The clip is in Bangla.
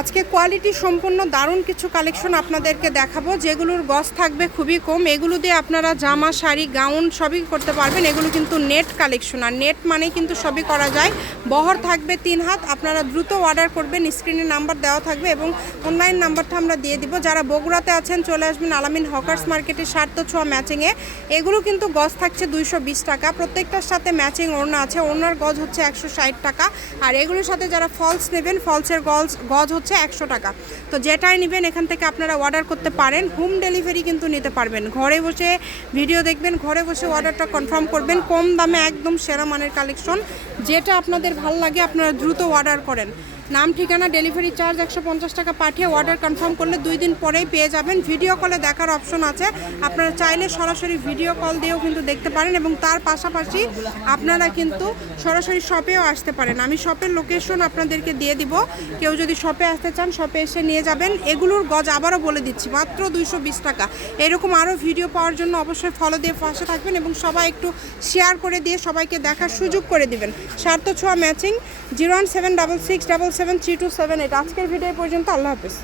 আজকে কোয়ালিটি সম্পন্ন দারুণ কিছু কালেকশন আপনাদেরকে দেখাবো, যেগুলোর গজ থাকবে খুবই কম। এগুলো দিয়ে আপনারা জামা, শাড়ি, গাউন সবই করতে পারবেন। এগুলো কিন্তু নেট কালেকশন, আর নেট মানে কিন্তু সবই করা যায়। বহর থাকবে 3 হাত। আপনারা দ্রুত অর্ডার করবেন, স্ক্রিনে নাম্বার দেওয়া থাকবে এবং অনলাইন নাম্বারটা আমরা দিয়ে দিব। যারা বগুড়াতে আছেন চলে আসবেন আলামিন হকার্স মার্কেটে, স্বার্থ ছোঁয়া ম্যাচিংয়ে। এগুলো কিন্তু গজ থাকছে 220 টাকা। প্রত্যেকটার সাথে ম্যাচিং ওড়না আছে, ওড়নার গজ হচ্ছে 160 টাকা। আর এগুলোর সাথে যারা ফলস নেবেন, ফলসের গজ হচ্ছে 100 টাকা। তো যেটাই নেবেন এখান থেকে আপনারা অর্ডার করতে পারেন। হোম ডেলিভারি কিন্তু নিতে পারবেন। ঘরে বসে ভিডিও দেখবেন, ঘরে বসে অর্ডারটা কনফার্ম করবেন। কম দামে একদম সেরা মানের কালেকশন। যেটা আপনাদের ভালো লাগে আপনারা দ্রুত অর্ডার করেন। নাম, ঠিকানা, ডেলিভারি চার্জ 150 টাকা পাঠিয়ে অর্ডার কনফার্ম করলে 2 দিন পরেই পেয়ে যাবেন। ভিডিও কলে দেখার অপশন আছে, আপনারা চাইলে সরাসরি ভিডিও কল দিয়েও কিন্তু দেখতে পারেন এবং তার পাশাপাশি আপনারা কিন্তু সরাসরি শপেও আসতে পারেন। আমি শপের লোকেশন আপনাদেরকে দিয়ে দিব, কেউ যদি শপে আসতে চান শপে এসে নিয়ে যাবেন। এগুলোর গজ আবারও বলে দিচ্ছি মাত্র 220 টাকা। এরকম আরও ভিডিও পাওয়ার জন্য অবশ্যই ফলো দিয়ে পাশে থাকবেন এবং সবাই একটু শেয়ার করে দিয়ে সবাইকে দেখার সুযোগ করে দিবেন। স্বার্থ ছোঁয়া ম্যাচিং 01766773278। আজকের ভিডিও পর্যন্ত, আল্লাহ হাফেজ।